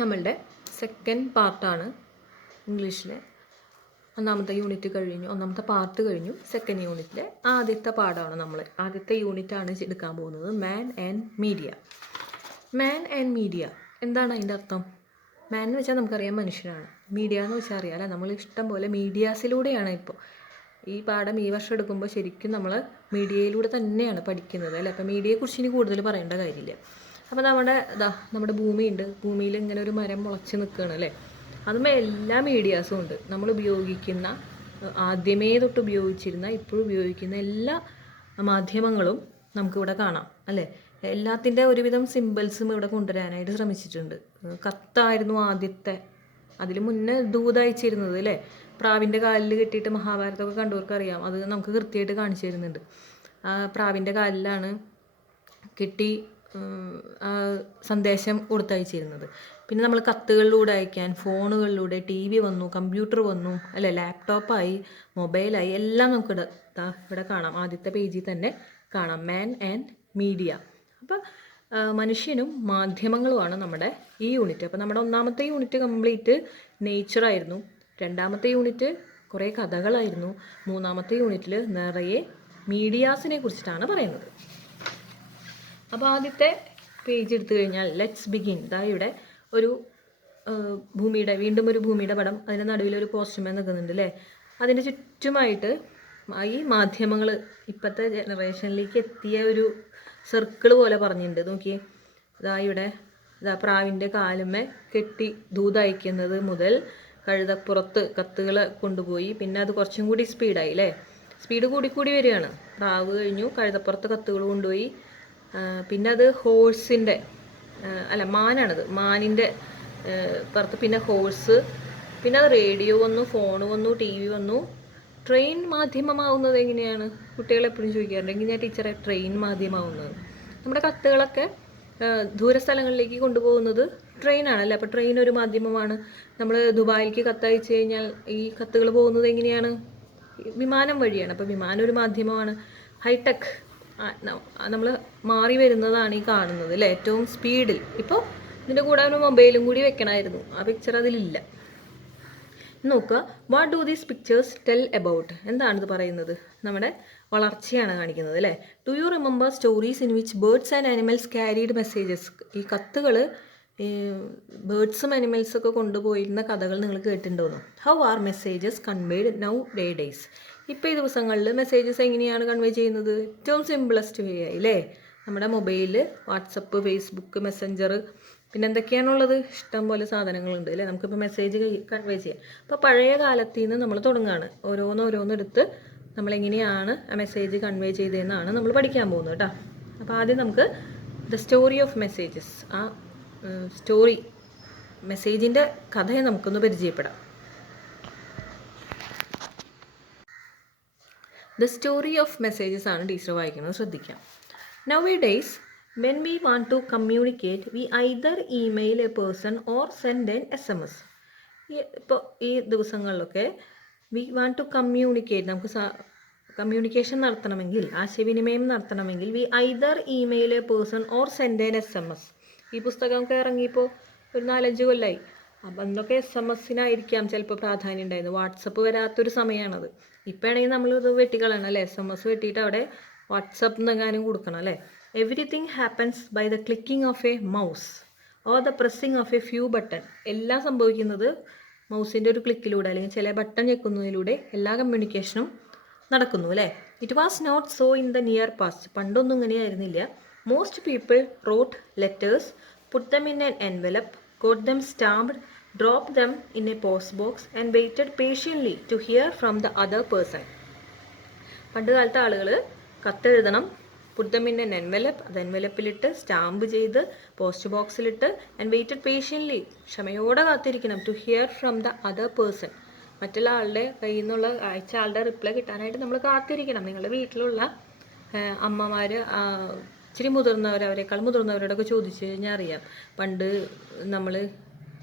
നമ്മളുടെ സെക്കൻഡ് പാർട്ടാണ് ഇംഗ്ലീഷിലെ ഒന്നാമത്തെ യൂണിറ്റ് കഴിഞ്ഞു, ഒന്നാമത്തെ പാർട്ട് കഴിഞ്ഞു. സെക്കൻഡ് യൂണിറ്റിലെ ആദ്യത്തെ പാഠമാണ് ആദ്യത്തെ യൂണിറ്റാണ് എടുക്കാൻ പോകുന്നത്. മാൻ and media. Man and media എന്താണ് അതിൻ്റെ അർത്ഥം? മാൻ എന്ന് വെച്ചാൽ നമുക്കറിയാം മനുഷ്യനാണ്. മീഡിയ എന്ന് വെച്ചാൽ അറിയാം അല്ലേ, നമ്മൾ ഇഷ്ടം പോലെ മീഡിയാസിലൂടെയാണ് ഇപ്പോൾ ഈ പാഠം ഈ വർഷം എടുക്കുമ്പോൾ ശരിക്കും നമ്മൾ മീഡിയയിലൂടെ തന്നെയാണ് പഠിക്കുന്നത് അല്ലേ. അപ്പോൾ മീഡിയയെക്കുറിച്ച് ഇനി കൂടുതൽ പറയേണ്ട കാര്യമില്ല. അപ്പോൾ നമ്മുടെ ഭൂമിയുണ്ട്, ഭൂമിയിൽ ഇങ്ങനെ ഒരു മരം മുളച്ച് നിൽക്കുകയാണ് അല്ലേ. അതുമേ എല്ലാ മീഡിയാസും ഉണ്ട്. നമ്മൾ ഉപയോഗിക്കുന്ന ആദ്യമേ തൊട്ട് ഉപയോഗിച്ചിരുന്ന ഇപ്പോഴും ഉപയോഗിക്കുന്ന എല്ലാ മാധ്യമങ്ങളും നമുക്കിവിടെ കാണാം അല്ലേ. എല്ലാത്തിൻ്റെ ഒരുവിധം സിമ്പിൾസും ഇവിടെ കൊണ്ടുവരാനായിട്ട് ശ്രമിച്ചിട്ടുണ്ട്. കത്തായിരുന്നു ആദ്യത്തെ, അതിൽ മുന്നേ ദൂതയച്ചിരുന്നത് അല്ലേ. പ്രാവിൻ്റെ കാലിൽ കെട്ടിയിട്ട് മഹാഭാരതമൊക്കെ കണ്ടവർക്ക് അറിയാം, അത് നമുക്ക് കൃത്യമായിട്ട് കാണിച്ചു തരുന്നുണ്ട്. പ്രാവിൻ്റെ കാലിലാണ് കെട്ടി സന്ദേശം കൊടുത്തയച്ചിരുന്നത്. പിന്നെ നമ്മൾ കത്തുകളിലൂടെ അയക്കാൻ ഫോണുകളിലൂടെ, TV വന്നു, കമ്പ്യൂട്ടർ വന്നു അല്ലേ, ലാപ്ടോപ്പായി, മൊബൈലായി, എല്ലാം നമുക്ക് ഇവിടെ കാണാം. ആദ്യത്തെ പേജിൽ തന്നെ കാണാം മാൻ ആൻഡ് മീഡിയ. അപ്പം മനുഷ്യനും മാധ്യമങ്ങളുമാണ് നമ്മുടെ ഈ യൂണിറ്റ്. അപ്പോൾ നമ്മുടെ ഒന്നാമത്തെ യൂണിറ്റ് കംപ്ലീറ്റ് നേച്ചറായിരുന്നു. രണ്ടാമത്തെ യൂണിറ്റ് കുറേ കഥകളായിരുന്നു. മൂന്നാമത്തെ യൂണിറ്റിൽ നിറയെ മീഡിയാസിനെ കുറിച്ചിട്ടാണ് പറയുന്നത്. അപ്പോൾ ആദ്യത്തെ പേജ് എടുത്തു കഴിഞ്ഞാൽ ലെറ്റ്സ് ബിഗിൻ. ഇവിടെ ഒരു വീണ്ടും ഒരു ഭൂമിയുടെ പടം, അതിൻ്റെ നടുവിലൊരു പോസ്റ്റ്മാൻ നിൽക്കുന്നുണ്ട് അല്ലേ. അതിൻ്റെ ചുറ്റുമായിട്ട് ഈ മാധ്യമങ്ങൾ ഇപ്പോഴത്തെ ജനറേഷനിലേക്ക് എത്തിയ ഒരു സർക്കിൾ പോലെ പറഞ്ഞിട്ടുണ്ട്. നോക്കിയേ, ഇവിടെ പ്രാവിൻ്റെ കാലുമ്മേ കെട്ടി ദൂതയക്കുന്നത് മുതൽ കഴുതപ്പുറത്ത് കത്തുകൾ കൊണ്ടുപോയി, പിന്നെ അത് കുറച്ചും കൂടി സ്പീഡായി അല്ലേ. സ്പീഡ് കൂടി വരികയാണ്. പ്രാവ് കഴിഞ്ഞു, കഴുതപ്പുറത്ത് കത്തുകൾ കൊണ്ടുപോയി, പിന്നെ അത് ഹോഴ്സിൻ്റെ മാനാണത്, മാനിൻ്റെ പുറത്ത് പിന്നെ ഹോഴ്സ്, പിന്നെ അത് റേഡിയോ വന്നു, ഫോൺ വന്നു, TV വന്നു. ട്രെയിൻ മാധ്യമമാവുന്നത് എങ്ങനെയാണ്? കുട്ടികളെപ്പോഴും ചോദിക്കാറുണ്ട്, എങ്ങനെയാണ് ടീച്ചറെ ട്രെയിൻ മാധ്യമമാവുന്നത്? നമ്മുടെ കത്തുകളൊക്കെ ദൂരസ്ഥലങ്ങളിലേക്ക് കൊണ്ടുപോകുന്നത് ട്രെയിനാണല്ലേ. അപ്പോൾ ട്രെയിൻ ഒരു മാധ്യമമാണ്. നമ്മൾ ദുബായിലേക്ക് കത്തയച്ചു കഴിഞ്ഞാൽ ഈ കത്തുകൾ പോകുന്നത് എങ്ങനെയാണ്? വിമാനം വഴിയാണ്. അപ്പോൾ വിമാനം ഒരു മാധ്യമമാണ്. ഹൈടെക് നമ്മൾ മാറി വരുന്നതാണ് ഈ കാണുന്നത് അല്ലേ, ഏറ്റവും സ്പീഡിൽ. ഇപ്പോൾ ഇതിൻ്റെ കൂടെ ഒരു മൊബൈലും കൂടി വെക്കണമായിരുന്നു, ആ പിക്ചർ അതിലില്ല. നോക്കുക, what do these pictures tell about? എന്താണിത് പറയുന്നത്? നമ്മുടെ വളർച്ചയാണ് കാണിക്കുന്നത് അല്ലേ. Do you remember stories in which birds and animals carried messages? ഈ കത്തുകൾ ബേർഡ്സും ആനിമൽസൊക്കെ കൊണ്ടുപോയിരുന്ന കഥകൾ നിങ്ങൾ കേട്ടിട്ടുണ്ടോന്നു? How are messages conveyed nowadays? ഇപ്പോൾ ഈ ദിവസങ്ങളിൽ മെസ്സേജസ് എങ്ങനെയാണ് കൺവേ ചെയ്യുന്നത്? ഏറ്റവും സിമ്പിളസ്റ്റ് വേ ആയി അല്ലേ. നമ്മുടെ മൊബൈൽ, വാട്സപ്പ്, ഫേസ്ബുക്ക്, മെസ്സഞ്ചർ, പിന്നെ എന്തൊക്കെയാണുള്ളത്? ഇഷ്ടം പോലെ സാധനങ്ങളുണ്ട് അല്ലേ. നമുക്കിപ്പോൾ മെസ്സേജ് കൺവേ ചെയ്യാം. അപ്പോൾ പഴയ കാലത്തിൽ നിന്ന് നമ്മൾ തുടങ്ങുകയാണ്. ഓരോന്നെടുത്ത് നമ്മളെങ്ങനെയാണ് ആ മെസ്സേജ് കൺവേ ചെയ്തതെന്നാണ് നമ്മൾ പഠിക്കാൻ പോകുന്നത് കേട്ടോ. അപ്പോൾ ആദ്യം നമുക്ക് ദ സ്റ്റോറി ഓഫ് മെസ്സേജസ്, ആ സ്റ്റോറി, മെസ്സേജിൻ്റെ കഥയെ നമുക്കൊന്ന് പരിചയപ്പെടാം. ദ സ്റ്റോറി ഓഫ് മെസ്സേജസ് ആണ് ടീച്ചർ വായിക്കുന്നത്, ശ്രദ്ധിക്കാം. Nowadays, when we want to communicate, we either email a person or send an SMS. ഇപ്പോൾ ഈ ദിവസങ്ങളിലൊക്കെ we want to communicate, നമുക്ക് കമ്മ്യൂണിക്കേഷൻ നടത്തണമെങ്കിൽ, ആശയവിനിമയം നടത്തണമെങ്കിൽ we either email a person or send an SMS. ഈ പുസ്തകമൊക്കെ ഇറങ്ങിയപ്പോൾ ഒരു 4-5 കൊല്ലമായി. അപ്പം അന്നൊക്കെ SMS ചിലപ്പോൾ പ്രാധാന്യം ഉണ്ടായിരുന്നു. വാട്സപ്പ് വരാത്തൊരു സമയമാണത്. ഇപ്പം ആണെങ്കിൽ നമ്മളിത് വെട്ടിക്കളയണം അല്ലേ. SMS വെട്ടിയിട്ട് അവിടെ വാട്സപ്പ് എന്നെങ്ങാനും കൊടുക്കണം അല്ലേ. Everything happens by the clicking of a mouse or the pressing of a few button. എല്ലാം സംഭവിക്കുന്നത് മൗസിൻ്റെ ഒരു ക്ലിക്കിലൂടെ അല്ലെങ്കിൽ ചില ബട്ടൺ ഞെക്കുന്നതിലൂടെ എല്ലാ കമ്മ്യൂണിക്കേഷനും നടക്കുന്നു അല്ലേ. It was not so in the near past. പണ്ടൊന്നും ഇങ്ങനെയായിരുന്നില്ല. Most people wrote letters, put them in an envelope, got them stamped, dropped them in a post box and waited patiently to hear from the other person. പണ്ട് കാലത്തെ ആളുകൾ കത്തെഴുതണം, put them in an envelope, അത് എൻവലപ്പിലിട്ട് stamp ചെയ്ത് post ബോക്സിലിട്ട്, and waited patiently, ക്ഷമയോടെ കാത്തിരിക്കണം, to hear from the other person, മറ്റുള്ള ആളുടെ കയ്യിൽ നിന്നുള്ള അയച്ച ആളുടെ റിപ്ലൈ കിട്ടാനായിട്ട് നമ്മൾ കാത്തിരിക്കണം. നിങ്ങളുടെ വീട്ടിലുള്ള അമ്മമാർ ഇച്ചിരി അവരെക്കാൾ മുതിർന്നവരോടൊക്കെ ചോദിച്ചു കഴിഞ്ഞാൽ അറിയാം പണ്ട് നമ്മൾ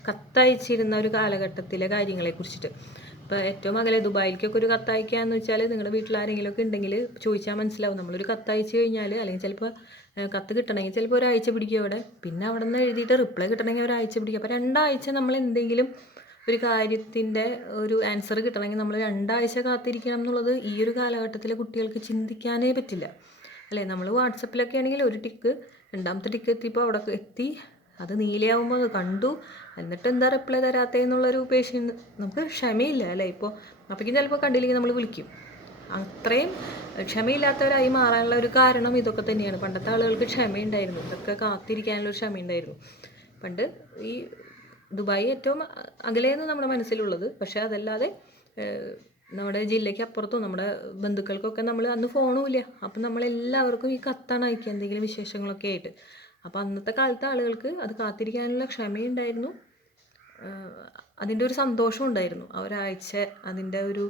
കത്തയച്ചിരുന്ന ഒരു കാലഘട്ടത്തിലെ കാര്യങ്ങളെ കുറിച്ചിട്ട്. ഇപ്പോൾ ഏറ്റവും അകലെ ദുബായിലേക്കൊക്കെ ഒരു കത്തയക്കുക എന്ന് വെച്ചാൽ നിങ്ങളുടെ വീട്ടിൽ ആരെങ്കിലുമൊക്കെ ഉണ്ടെങ്കിൽ ചോദിച്ചാൽ മനസ്സിലാവും. നമ്മളൊരു കത്തയച്ചു കഴിഞ്ഞാൽ അല്ലെങ്കിൽ ചിലപ്പോൾ കത്ത് കിട്ടണമെങ്കിൽ ചിലപ്പോൾ ഒരാഴ്ച പിടിക്കും അവിടെ. പിന്നെ അവിടെ നിന്ന് എഴുതിയിട്ട് റിപ്ലൈ കിട്ടണമെങ്കിൽ ഒരാഴ്ച പിടിക്കും. അപ്പോൾ 2 ആഴ്ച നമ്മൾ എന്തെങ്കിലും ഒരു കാര്യത്തിൻ്റെ ഒരു ആൻസർ കിട്ടണമെങ്കിൽ നമ്മൾ 2 ആഴ്ച കാത്തിരിക്കണം എന്നുള്ളത് ഈ ഒരു കാലഘട്ടത്തിലെ കുട്ടികൾക്ക് ചിന്തിക്കാനേ പറ്റില്ല അല്ലേ. നമ്മൾ വാട്സപ്പിലൊക്കെ ആണെങ്കിൽ ഒരു ടിക്ക്, 2ാമത്തെ ടിക്ക് എത്തിയപ്പോൾ അവിടെ എത്തി, അത് നീലയാവുമ്പോൾ അത് കണ്ടു, എന്നിട്ട് എന്താ റിപ്ലൈ തരാത്തതെന്നുള്ളൊരു പേഷ്യൻ്റ്, നമുക്ക് ക്ഷമയില്ല അല്ലേ. ഇപ്പോൾ അപ്പോഴേക്കും ചിലപ്പോൾ കണ്ടില്ലെങ്കിൽ നമ്മൾ വിളിക്കും. അത്രയും ക്ഷമയില്ലാത്തവരായി മാറാനുള്ള ഒരു കാരണം ഇതൊക്കെ തന്നെയാണ്. പണ്ടത്തെ ആളുകൾക്ക് ക്ഷമയുണ്ടായിരുന്നു, ഇതൊക്കെ കാത്തിരിക്കാനുള്ളൊരു ക്ഷമയുണ്ടായിരുന്നു. പണ്ട് ഈ ദുബായ് ഏറ്റവും അകലെയെന്ന് നമ്മുടെ മനസ്സിലുള്ളത്. പക്ഷേ അതല്ലാതെ നമ്മുടെ ജില്ലയ്ക്ക് അപ്പുറത്തും നമ്മുടെ ബന്ധുക്കൾക്കൊക്കെ നമ്മൾ അന്ന് ഫോണും ഇല്ല. അപ്പം നമ്മളെല്ലാവർക്കും ഈ കത്താണ് അയക്കുക എന്തെങ്കിലും വിശേഷങ്ങളൊക്കെ ആയിട്ട്. അപ്പോൾ അന്നത്തെ കാലത്തെ ആളുകൾക്ക് അത് കാത്തിരിക്കാനുള്ള ക്ഷമയുണ്ടായിരുന്നു, അതിൻ്റെ ഒരു സന്തോഷം ഉണ്ടായിരുന്നു. ഒരാഴ്ച അതിൻ്റെ ഒരു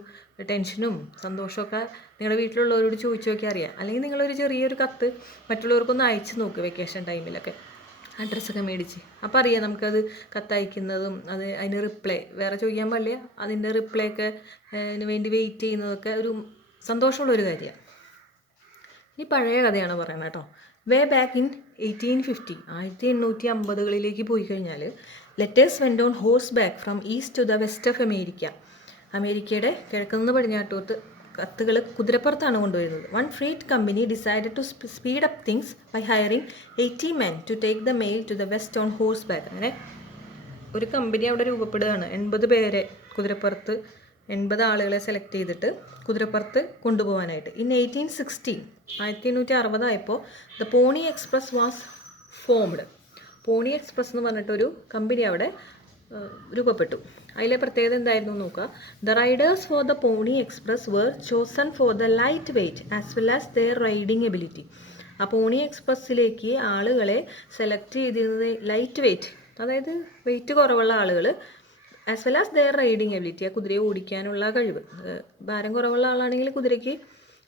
ടെൻഷനും സന്തോഷമൊക്കെ നിങ്ങളുടെ വീട്ടിലുള്ളവരോട് ചോദിച്ചു നോക്കിയാൽ അറിയാം. അല്ലെങ്കിൽ നിങ്ങളൊരു ചെറിയൊരു കത്ത് മറ്റുള്ളവർക്കൊന്ന് അയച്ചു നോക്ക് വെക്കേഷൻ ടൈമിലൊക്കെ, അഡ്രസ്സൊക്കെ മേടിച്ച്. അപ്പോൾ അറിയാം നമുക്കത് കത്തയക്കുന്നതും അതിന് റിപ്ലൈ വേറെ ചോദിക്കാൻ പാടില്ല, അതിൻ്റെ റിപ്ലൈ ഒക്കെ വേണ്ടി വെയിറ്റ് ചെയ്യുന്നതൊക്കെ ഒരു സന്തോഷമുള്ളൊരു കാര്യമാണ്. ഇനി പഴയ കഥയാണ് പറയുന്നത് കേട്ടോ. വേ ബാക്ക് ഇൻ 1850, 1850കളിലേക്ക് പോയി കഴിഞ്ഞാൽ letters went on horseback from east to the west of America. അമേരിക്കയുടെ കിഴക്കുനിന്ന് പടിഞ്ഞാട്ടോട്ട് കത്തുകൾ കുതിരപ്പുറത്താണ് കൊണ്ടുവരുന്നത്. One freight company decided to speed up things by hiring 80 men to take the mail to the west on horseback. അങ്ങനെ ഒരു company അവിടെ രൂപപ്പെടുകയാണ്. 80 പേരെ കുതിരപ്പുറത്ത്, 80 ആളുകളെ സെലക്ട് ചെയ്തിട്ട് കുതിരപ്പുറത്ത് കൊണ്ടുപോകാനായിട്ട്. ഇൻ 1860, 1860 ആയപ്പോൾ the പോണി express was formed. Pony express എന്ന് പറഞ്ഞിട്ടൊരു കമ്പനി അവിടെ രൂപപ്പെട്ടു. അതിലെ പ്രത്യേകത എന്തായിരുന്നു നോക്കുക. The riders for the പോണി Express were chosen for the light weight as well as their riding ability. ആ പോണി എക്സ്പ്രസ്സിലേക്ക് ആളുകളെ സെലക്ട് ചെയ്തിരുന്നത് ലൈറ്റ് വെയ്റ്റ്, അതായത് വെയിറ്റ് കുറവുള്ള ആളുകൾ, as well as their riding ability, ആ കുതിരയെ ഓടിക്കാനുള്ള കഴിവ്. ഭാരം കുറവുള്ള ആളാണെങ്കിൽ കുതിരയ്ക്ക്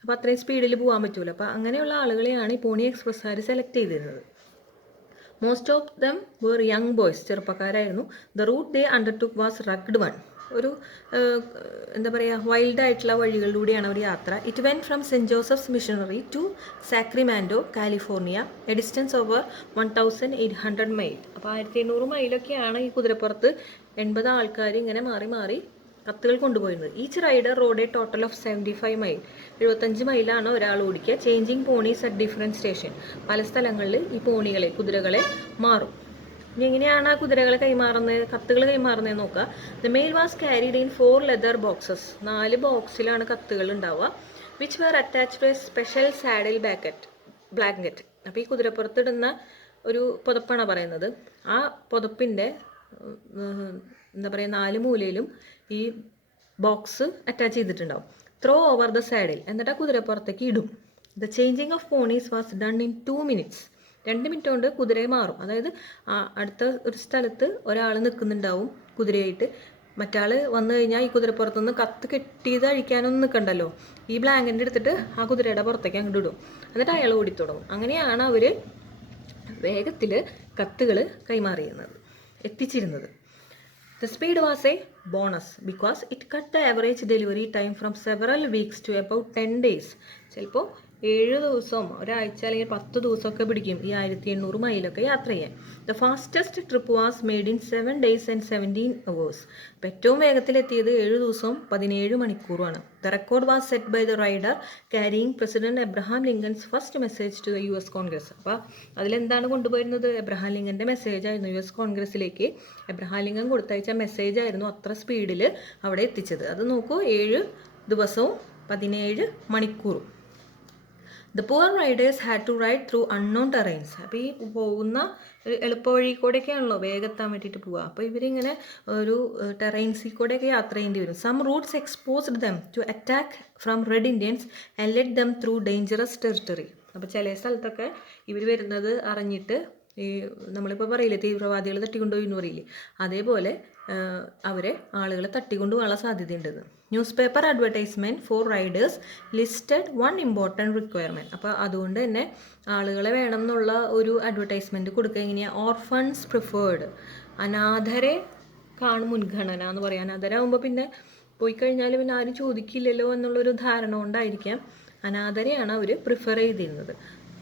അപ്പോൾ അത്രയും സ്പീഡിൽ പോകാൻ പറ്റുമല്ലോ. അപ്പോൾ അങ്ങനെയുള്ള ആളുകളെയാണ് ഈ പോണി എക്സ്പ്രസ്സുകാർ സെലക്ട് ചെയ്തിരുന്നത്. Most of them were young boys, ചെറുപ്പക്കാരായിരുന്നു. The route they undertook was rugged one, ഒരു എന്താ പറയുക, വൈൽഡായിട്ടുള്ള വഴികളിലൂടെയാണ് അവർ യാത്ര. It went from Saint Joseph's missionary to Sacramento, California, a distance over 1800 mile. അപ്പോൾ 1800 മൈലൊക്കെയാണ് ഈ കുതിരപ്പുറത്ത് 80 ആൾക്കാർ ഇങ്ങനെ മാറി മാറി കത്തുകൾ കൊണ്ടുപോയിരുന്നത്. Each rider rode a total of 75 mile. 75 മൈലാണ് ഒരാൾ ഓടിക്കുക. Changing ponies at different station. പല സ്ഥലങ്ങളിൽ ഈ പോണികളെ, കുതിരകളെ മാറും. ഇനി എങ്ങനെയാണ് ആ കുതിരകളെ കൈമാറുന്നത്, കത്തുകൾ കൈമാറുന്നത് നോക്കുക. The mail was carried in 4 leather boxes. 4 ബോക്സിലാണ് കത്തുകൾ ഉണ്ടാവുക. Which were attached to a special saddle blanket. അപ്പോൾ ഈ കുതിരപ്പുറത്തിടുന്ന ഒരു പുതപ്പാണ് പറയുന്നത്. ആ പുതപ്പിൻ്റെ എന്താ പറയുക, 4 മൂലയിലും ഈ ബോക്സ് അറ്റാച്ച് ചെയ്തിട്ടുണ്ടാവും. ത്രോ ഓവർ ദ സാഡിൽ, എന്നിട്ട് ആ കുതിരപ്പുറത്തേക്ക് ഇടും. The changing of ponies was done in 2 minutes. 2 minute കൊണ്ട് കുതിരയെ മാറും. അതായത് അടുത്ത ഒരു സ്ഥലത്ത് ഒരാൾ നിൽക്കുന്നുണ്ടാവും കുതിരയായിട്ട്, മറ്റാൾ വന്നു കഴിഞ്ഞാൽ ഈ കുതിരപ്പുറത്തുനിന്ന് കത്ത് കെട്ടിയത് അഴിക്കാനൊന്നും നിൽക്കണ്ടല്ലോ, ഈ ബ്ലാങ്കറ്റ് എടുത്തിട്ട് ആ കുതിരയുടെ പുറത്തേക്ക് അങ്ങോട്ട് ഇടും. എന്നിട്ട് അയാൾ ഓടിത്തുടങ്ങും. അങ്ങനെയാണ് അവർ വേഗത്തിൽ കത്തുകൾ എത്തിച്ചിരുന്നത്. The speed was a bonus because it cut the average delivery time from several weeks to about 10 days. ചിലപ്പോൾ 7 ദിവസം, ഒരാഴ്ച അല്ലെങ്കിൽ 10 ദിവസമൊക്കെ പിടിക്കും ഈ 1800 മൈലൊക്കെ യാത്ര ചെയ്യാൻ. The fastest trip was made in 7 days and 17 hours. അപ്പോൾ ഏറ്റവും വേഗത്തിലെത്തിയത് 7 ദിവസവും 17 മണിക്കൂറുമാണ്. The record was set by the rider carrying president Abraham Lincoln's first message to the US Congress. അപ്പോൾ അതിലെന്താണ് കൊണ്ടുപോയിരുന്നത്? എബ്രഹാം ലിങ്കൻ്റെ മെസ്സേജ് ആയിരുന്നു. US കോൺഗ്രസിലേക്ക് എബ്രഹാം ലിങ്കൻ കൊടുത്തയച്ച മെസ്സേജ് ആയിരുന്നു അത്ര സ്പീഡിൽ അവിടെ എത്തിച്ചത്. അത് നോക്കൂ, 7 ദിവസവും 17 മണിക്കൂറും. The poor riders had to ride through unknown terrains. അപ്പോൾ ഈ പോകുന്ന എളുപ്പവഴി കൂടെയൊക്കെയാണല്ലോ വേഗത്താൻ വേണ്ടിയിട്ട് പോവുക. അപ്പോൾ ഇവരിങ്ങനെ ഒരു ടെറൈൻസിൽ കൂടെയൊക്കെ യാത്ര ചെയ്യേണ്ടി വരും. Some routes exposed them to attack from Red Indians and let them through dangerous territory. അപ്പോൾ ചില സ്ഥലത്തൊക്കെ ഇവർ വരുന്നത് അറിഞ്ഞിട്ട്, ഈ നമ്മളിപ്പോൾ പറയില്ലേ തീവ്രവാദികൾ തട്ടിക്കൊണ്ടുപോയി എന്ന് പറയില്ലേ, അതേപോലെ അവരെ ആളുകളെ തട്ടിക്കൊണ്ടു പോകാനുള്ള സാധ്യതയുണ്ടെന്ന്. Newspaper advertisement for riders listed 1 important requirement. അപ്പോൾ അതുകൊണ്ട് തന്നെ ആളുകളെ വേണം എന്നുള്ള ഒരു അഡ്വർടൈസ്മെൻറ്റ് കൊടുക്കുക. എങ്ങനെയാണ്? ഓർഫൺസ് പ്രിഫേർഡ്, അനാഥരെ കാണും മുൻഗണന എന്ന് പറയാൻ. അനാഥരാകുമ്പോൾ പിന്നെ പോയി കഴിഞ്ഞാൽ പിന്നെ ആരും ചോദിക്കില്ലല്ലോ എന്നുള്ളൊരു ധാരണ കൊണ്ടായിരിക്കാം അനാഥരെയാണ് അവർ പ്രിഫർ ചെയ്തിരുന്നത്.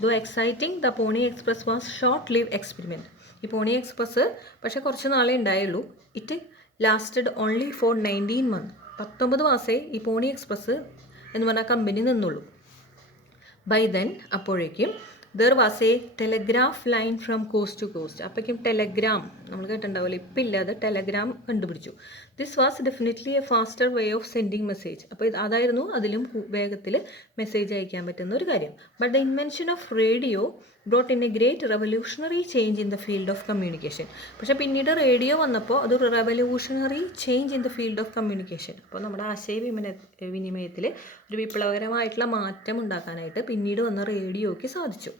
Though exciting the പോണി express was short live experiment. ഈ പോണി എക്സ്പ്രസ് പക്ഷേ കുറച്ച് നാളേ ഉണ്ടായുള്ളൂ. It lasted only for 19 months. 19 മാസേ ഈ പോണി എക്സ്പ്രസ് എന്ന് പറഞ്ഞ കമ്പനി നിന്നുള്ളൂ. ബൈ ദെൻ അപ്പോഴേക്കും there was a telegraph line from coast to coast. അപ്പോഴേക്കും ടെലഗ്രാം നമ്മൾ കേട്ടിട്ടുണ്ടാവില്ല, ഇപ്പം ഇല്ലാതെ ടെലഗ്രാം കണ്ടുപിടിച്ചു. This was definitely a faster way of sending message. അപ്പോൾ അതായിരുന്നു അതിലും വേഗത്തിൽ മെസ്സേജ് അയക്കാൻ പറ്റുന്ന ഒരു കാര്യം. But the invention of radio brought in A great revolutionary change in the field of communication. പക്ഷേ പിന്നീട് റേഡിയോ വന്നപ്പോൾ അതൊരു revolutionary change in the field of communication. അപ്പോൾ നമ്മുടെ ആശയവിനിമയത്തിൽ ഒരു വിപ്ലവകരമായിട്ടുള്ള മാറ്റം ഉണ്ടാക്കാനായിട്ട് പിന്നീട് വന്ന റേഡിയോയ്ക്ക് സാധിച്ചു.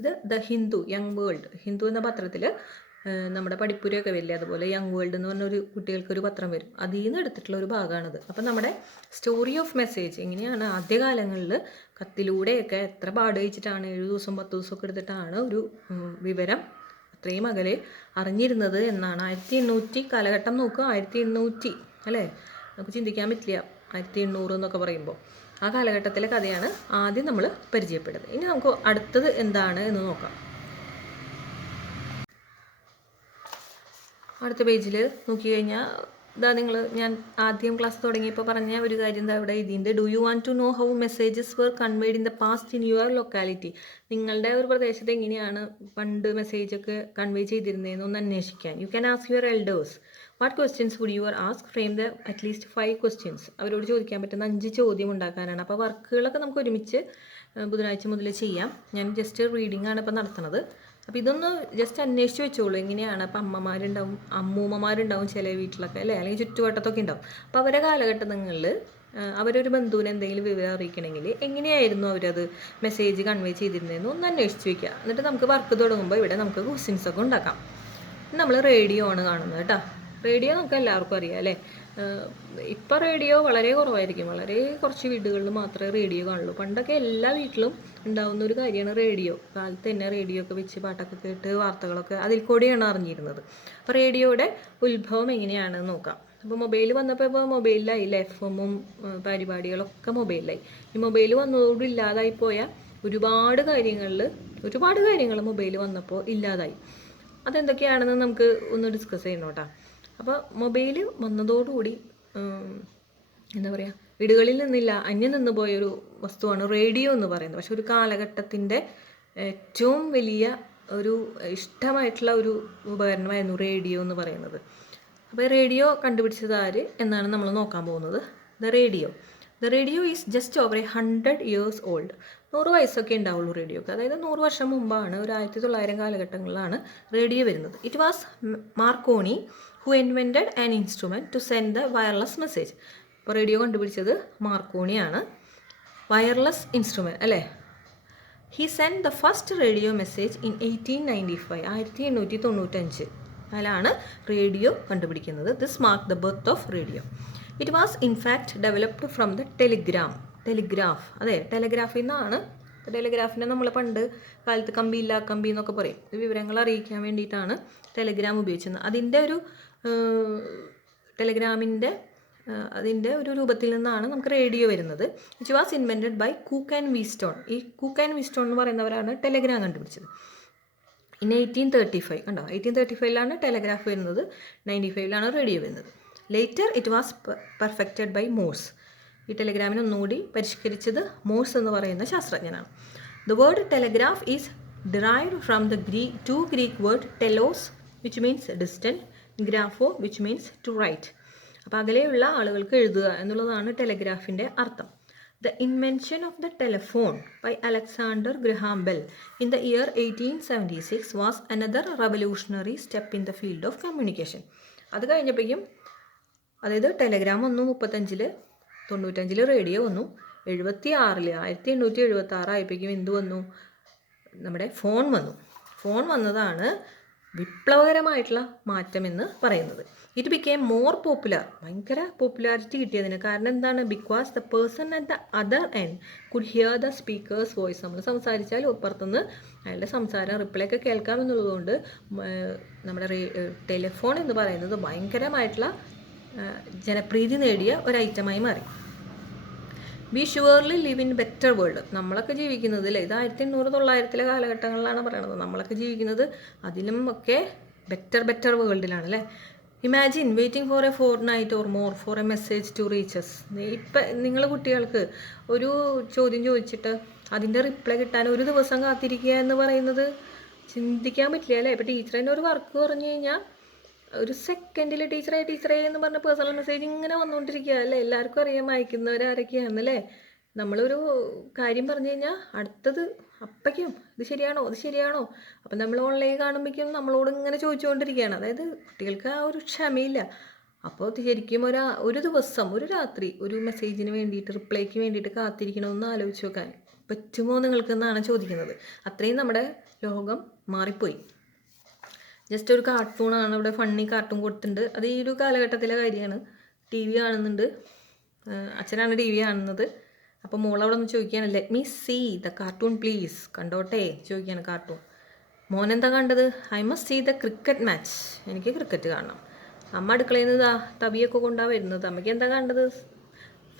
ഇത് the Hindu, young world, Hindu എന്ന പത്രത്തിൽ നമ്മുടെ പഠിപ്പുരയൊക്കെ വരില്ലേ, അതുപോലെ യങ് വേൾഡ് എന്ന് പറഞ്ഞൊരു കുട്ടികൾക്കൊരു പത്രം വരും, അതിൽ നിന്ന് എടുത്തിട്ടുള്ള ഒരു ഭാഗമാണിത്. അപ്പം നമ്മുടെ സ്റ്റോറി ഓഫ് മെസ്സേജ് എങ്ങനെയാണ് ആദ്യകാലങ്ങളിൽ കത്തിലൂടെയൊക്കെ എത്ര പാട് വെച്ചിട്ടാണ് 7 ദിവസം 10 ദിവസമൊക്കെ എടുത്തിട്ടാണ് ഒരു വിവരം അത്രയും അകലെ അറിഞ്ഞിരുന്നത് എന്നാണ്. 1800 കാലഘട്ടം നോക്കുക, 1800 അല്ലേ, നമുക്ക് ചിന്തിക്കാൻ പറ്റില്ല 1800 എന്നൊക്കെ പറയുമ്പോൾ. ആ കാലഘട്ടത്തിലെ കഥയാണ് ആദ്യം നമ്മൾ പരിചയപ്പെടുന്നത്. ഇനി നമുക്ക് അടുത്തത് എന്താണ് എന്ന് നോക്കാം. അടുത്ത പേജിൽ നോക്കിക്കഴിഞ്ഞാൽ ഇതാ ഞാൻ ആദ്യം ക്ലാസ് തുടങ്ങിയപ്പോൾ പറഞ്ഞ ഒരു കാര്യം എന്താ ഇവിടെ ഇതിൻ്റെ do you want to know how messages were conveyed in the past in your locality. നിങ്ങളുടെ ഒരു പ്രദേശത്ത് എങ്ങനെയാണ് പണ്ട് മെസ്സേജൊക്കെ കൺവേ ചെയ്തിരുന്നതെന്ന് ഒന്ന് അന്വേഷിക്കാൻ. You can ask your elders. What questions would your ask? Frame the at least 5 questions. അവരോട് ചോദിക്കാൻ പറ്റുന്ന 5 ചോദ്യം ഉണ്ടാക്കാനാണ്. അപ്പോൾ വർക്കുകളൊക്കെ നമുക്ക് ഒരുമിച്ച് ബുധനാഴ്ച മുതൽ ചെയ്യാം. ഞാൻ ജസ്റ്റ് റീഡിംഗ് ആണ് ഇപ്പോൾ നടത്തുന്നത്. അപ്പോൾ ഇതൊന്ന് ജസ്റ്റ് അന്വേഷിച്ച് വെച്ചോളൂ. എങ്ങനെയാണ് അപ്പം അമ്മമാരുണ്ടാവും, അമ്മൂമ്മമാരുണ്ടാവും ചില വീട്ടിലൊക്കെ അല്ലേ, അല്ലെങ്കിൽ ചുറ്റുവട്ടത്തൊക്കെ ഉണ്ടാവും. അപ്പോൾ അവരുടെ കാലഘട്ടങ്ങളിൽ അവരൊരു ബന്ധുവിനെ എന്തെങ്കിലും വിവരം അറിയിക്കണമെങ്കിൽ എങ്ങനെയായിരുന്നു അവരത് മെസ്സേജ് കൺവേ ചെയ്തിരുന്നതെന്ന് ഒന്ന് അന്വേഷിച്ച് വയ്ക്കുക. എന്നിട്ട് നമുക്ക് വർക്ക് തുടങ്ങുമ്പോൾ ഇവിടെ നമുക്ക് ക്വസ്റ്റ്യൻസൊക്കെ ഉണ്ടാക്കാം. നമ്മൾ റേഡിയോ ആണ് കാണുന്നത് കേട്ടോ. റേഡിയോ നമുക്ക് എല്ലാവർക്കും അറിയാം അല്ലേ. ഇപ്പോൾ റേഡിയോ വളരെ കുറവായിരിക്കും, വളരെ കുറച്ച് വീടുകളിൽ മാത്രമേ റേഡിയോ കാണുള്ളൂ. പണ്ടൊക്കെ എല്ലാ വീട്ടിലും ഉണ്ടാകുന്ന ഒരു കാര്യമാണ് റേഡിയോ. കാലത്ത് തന്നെ റേഡിയോ ഒക്കെ വെച്ച് പാട്ടൊക്കെ കേട്ട് വാർത്തകളൊക്കെ അതിൽ കൂടെയാണ് അറിഞ്ഞിരുന്നത്. അപ്പോൾ റേഡിയോയുടെ ഉത്ഭവം എങ്ങനെയാണെന്ന് നോക്കാം. അപ്പോൾ മൊബൈൽ വന്നപ്പോൾ ഇപ്പോൾ മൊബൈലിലായില്ലേ, FM-ഉം പരിപാടികളൊക്കെ മൊബൈലിലായി. ഈ മൊബൈൽ വന്നതോടും ഇല്ലാതായി പോയ ഒരുപാട് കാര്യങ്ങൾ മൊബൈൽ വന്നപ്പോൾ ഇല്ലാതായി. അതെന്തൊക്കെയാണെന്ന് നമുക്ക് ഒന്ന് ഡിസ്കസ് ചെയ്യണം കേട്ടോ. അപ്പോൾ മൊബൈൽ വന്നതോടുകൂടി എന്താ പറയുക, വീടുകളിൽ നിന്നില്ല അന്യം നിന്ന് പോയൊരു വസ്തുവാണ് റേഡിയോ എന്ന് പറയുന്നത്. പക്ഷെ ഒരു കാലഘട്ടത്തിൻ്റെ ഏറ്റവും വലിയ ഒരു ഇഷ്ടമായിട്ടുള്ള ഒരു ഉപകരണമായിരുന്നു റേഡിയോ എന്ന് പറയുന്നത്. അപ്പോൾ റേഡിയോ കണ്ടുപിടിച്ചത് ആര് എന്നാണ് നമ്മൾ നോക്കാൻ പോകുന്നത്. The radio is just over 100 years old. 100 വയസ്സൊക്കെ ഉണ്ടാവുള്ളൂ റേഡിയോക്ക്. അതായത് 100 വർഷം മുമ്പാണ്, ഒരു 1900 കാലഘട്ടങ്ങളിലാണ് റേഡിയോ വരുന്നത്. It was Marconi who invented an instrument to send the wireless message. ഇപ്പോൾ റേഡിയോ കണ്ടുപിടിച്ചത് മാർക്കോണിയാണ്. വയർലെസ് ഇൻസ്ട്രുമെൻറ്റ് അല്ലേ. He send the first radio message in 1895, 1895 അതിലാണ് റേഡിയോ കണ്ടുപിടിക്കുന്നത്. This mark the birth of radio. It was in fact developed from the telegraph. അതെ, ടെലിഗ്രാഫിൽ നിന്നാണ്. ടെലിഗ്രാഫിനെ നമ്മൾ പണ്ട് കാലത്ത് കമ്പി എന്നൊക്കെ പറയും. വിവരങ്ങൾ അറിയിക്കാൻ വേണ്ടിയിട്ടാണ് ടെലിഗ്രാം ഉപയോഗിച്ചത്. അതിൻ്റെ ഒരു രൂപത്തിൽ നിന്നാണ് നമുക്ക് റേഡിയോ വരുന്നത്. It was invented by Cooke and Wheatstone. ഈ കൂക്ക് ആൻഡ് വീസ്റ്റോൺ എന്ന് പറയുന്നവരാണ് ടെലിഗ്രാം കണ്ടുപിടിച്ചത്. ഇൻ 1835 കണ്ടോ, 1835 ടെലിഗ്രാഫ് വരുന്നത്, 95 റേഡിയോ വരുന്നത്. Later it was perfected by Morse. ഈ ടെലിഗ്രാമിനെ ഒന്നുകൂടി പരിഷ്കരിച്ചത് മോഴ്സ് എന്ന് പറയുന്ന ശാസ്ത്രജ്ഞനാണ്. The word telegraph is derived from the two Greek word telos, which means distant, grapho, which means to write. അപ്പോൾ അകലെയുള്ള ആളുകൾക്ക് എഴുതുക എന്നുള്ളതാണ് ടെലിഗ്രാഫിൻ്റെ അർത്ഥം. The invention of the telephone by Alexander Graham Bell in the year 1876 was another revolutionary step in the field of communication. അത് കഴിഞ്ഞപ്പോഴേക്കും, അതായത് Telegram വന്നു 35, 95 റേഡിയോ വന്നു, 76 1876 ആയപ്പോഴേക്കും എന്ത് വന്നു, നമ്മുടെ ഫോൺ വന്നതാണ് വിപ്ലവകരമായിട്ടുള്ള മാറ്റമെന്ന് പറയുന്നത്. It became more popular. ഭയങ്കര പോപ്പുലാരിറ്റി കിട്ടിയതിന് കാരണം എന്താണ്? Because the person at the other end could here the speaker's voice. നമ്മൾ സംസാരിച്ചാൽ അപ്പുറത്തുനിന്ന് അയാളുടെ സംസാരം റിപ്ലൈ ഒക്കെ കേൾക്കാമെന്നുള്ളതുകൊണ്ട് നമ്മുടെ ടെലിഫോൺ എന്ന് പറയുന്നത് ഭയങ്കരമായിട്ടുള്ള ജനപ്രീതി നേടിയ ഒരു ഐറ്റമായി മാറി. We surely live in better world. നമ്മളൊക്കെ ജീവിക്കുന്നത് അല്ലേ, ഇത് 1800-900 കാലഘട്ടങ്ങളിലാണ് പറയണത്. നമ്മളൊക്കെ ജീവിക്കുന്നത് അതിലും ഒക്കെ ബെറ്റർ വേൾഡിലാണ് അല്ലേ. Imagine waiting for a fortnight or more for a message to reaches. ഇപ്പം നിങ്ങൾ കുട്ടികൾക്ക് ഒരു ചോദ്യം ചോദിച്ചിട്ട് അതിൻ്റെ റിപ്ലൈ കിട്ടാൻ ഒരു ദിവസം കാത്തിരിക്കുക എന്ന് പറയുന്നത് ചിന്തിക്കാൻ പറ്റില്ല അല്ലേ. ഇപ്പോൾ ടീച്ചർ തന്നെ ഒരു വർക്ക് പറഞ്ഞു കഴിഞ്ഞാൽ ഒരു സെക്കൻഡിൽ ടീച്ചറേ എന്ന് പറഞ്ഞ പേഴ്സണൽ മെസ്സേജ് ഇങ്ങനെ വന്നുകൊണ്ടിരിക്കുക അല്ലേ. എല്ലാവർക്കും അറിയാം അയക്കുന്നവരാരൊക്കെയാണെന്നല്ലേ. നമ്മളൊരു കാര്യം പറഞ്ഞു കഴിഞ്ഞാൽ അടുത്തത് അപ്പയ്ക്കും ഇത് ശരിയാണോ അത് ശരിയാണോ. അപ്പം നമ്മൾ ഓൺലൈൻ കാണുമ്പോഴേക്കും നമ്മളോട് ഇങ്ങനെ ചോദിച്ചുകൊണ്ടിരിക്കുകയാണ്. അതായത് കുട്ടികൾക്ക് ആ ഒരു ക്ഷമയില്ല. അപ്പോൾ ശരിക്കും ഒരു ദിവസം ഒരു രാത്രി ഒരു മെസ്സേജിന് വേണ്ടിയിട്ട് റിപ്ലൈക്ക് വേണ്ടിയിട്ട് കാത്തിരിക്കണമെന്ന് ആലോചിച്ച് നോക്കാൻ പറ്റുമോ നിങ്ങൾക്കെന്നാണ് ചോദിക്കുന്നത്. അത്രയും നമ്മുടെ ലോകം മാറിപ്പോയി. ജസ്റ്റ് ഒരു കാർട്ടൂണാണ് ഇവിടെ, ഫണ്ണി കാർട്ടൂൺ കൊടുത്തിട്ടുണ്ട്. അത് ഈ ഒരു കാലഘട്ടത്തിലെ കാര്യമാണ്. ടി വി കാണുന്നുണ്ട്, അച്ഛനാണ് ടി വി കാണുന്നത്. അപ്പോൾ മോളവിടെ ഒന്ന് ചോദിക്കുകയാണ്, let me see the cartoon please, കണ്ടോട്ടെ ചോദിക്കുകയാണ് കാർട്ടൂൺ. മോനെന്താ കണ്ടത്? I must see the cricket match, എനിക്ക് ക്രിക്കറ്റ് കാണണം. അമ്മ അടുക്കളയിൽ നിന്ന് തവിയൊക്കെ കൊണ്ടാണ് വരുന്നത്. അമ്മയ്ക്ക് എന്താ കണ്ടത്?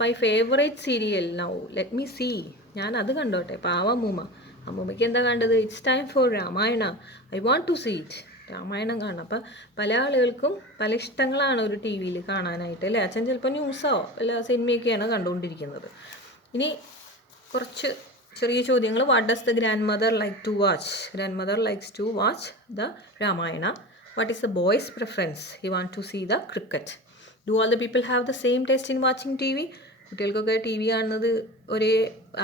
My favourite serial now let me see, ഞാൻ അത് കണ്ടോട്ടെ. പാവം അമ്മൂമ്മയ്ക്ക് എന്താ കണ്ടത്? It's time for Ramayana, I want to see it, Ramayanam കാണണം. അപ്പം പല ആളുകൾക്കും പല ഇഷ്ടങ്ങളാണ് ഒരു ടി വിയിൽ കാണാനായിട്ട് അല്ലേ. അച്ഛൻ ചിലപ്പോൾ ന്യൂസോ അല്ല സിനിമയൊക്കെയാണ് കണ്ടുകൊണ്ടിരിക്കുന്നത്. ഇനി കുറച്ച് ചെറിയ ചോദ്യങ്ങൾ. What does the grandmother like to watch? Grandmother likes to watch the Ramayana. What is the boys preference? He want to see the cricket. Do all the people have the same taste in watching T V? കുട്ടികൾക്കൊക്കെ T V കാണുന്നത് ഒരേ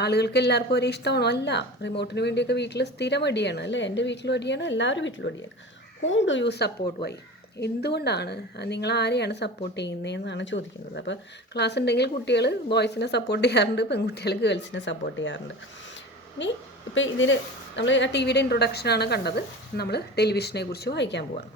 ആളുകൾക്ക് എല്ലാവർക്കും ഒരേ ഇഷ്ടമാണോ? അല്ല. റിമോട്ടിന് വേണ്ടിയൊക്കെ വീട്ടിൽ സ്ഥിരം അടിയാണ് അല്ലേ. എൻ്റെ വീട്ടിലും അടിയാണ്, എല്ലാവരും വീട്ടിലും അടിയാണ്. ഹൂം ഡു യു സപ്പോർട്ട്? വൈ? എന്തുകൊണ്ടാണ് നിങ്ങൾ ആരെയാണ് സപ്പോർട്ട് ചെയ്യുന്നതെന്നാണ് ചോദിക്കുന്നത്. അപ്പോൾ ക്ലാസ് ഉണ്ടെങ്കിൽ കുട്ടികൾ ബോയ്സിനെ സപ്പോർട്ട് ചെയ്യാറുണ്ട്, പെൺകുട്ടികൾ ഗേൾസിനെ സപ്പോർട്ട് ചെയ്യാറുണ്ട്. ഇനി ഇപ്പോൾ ഇതിൽ നമ്മൾ ആ ടി വിയുടെ ഇൻട്രൊഡക്ഷനാണ് കണ്ടത്. നമ്മൾ ടെലിവിഷനെ കുറിച്ച് വായിക്കാൻ പോവാണ്.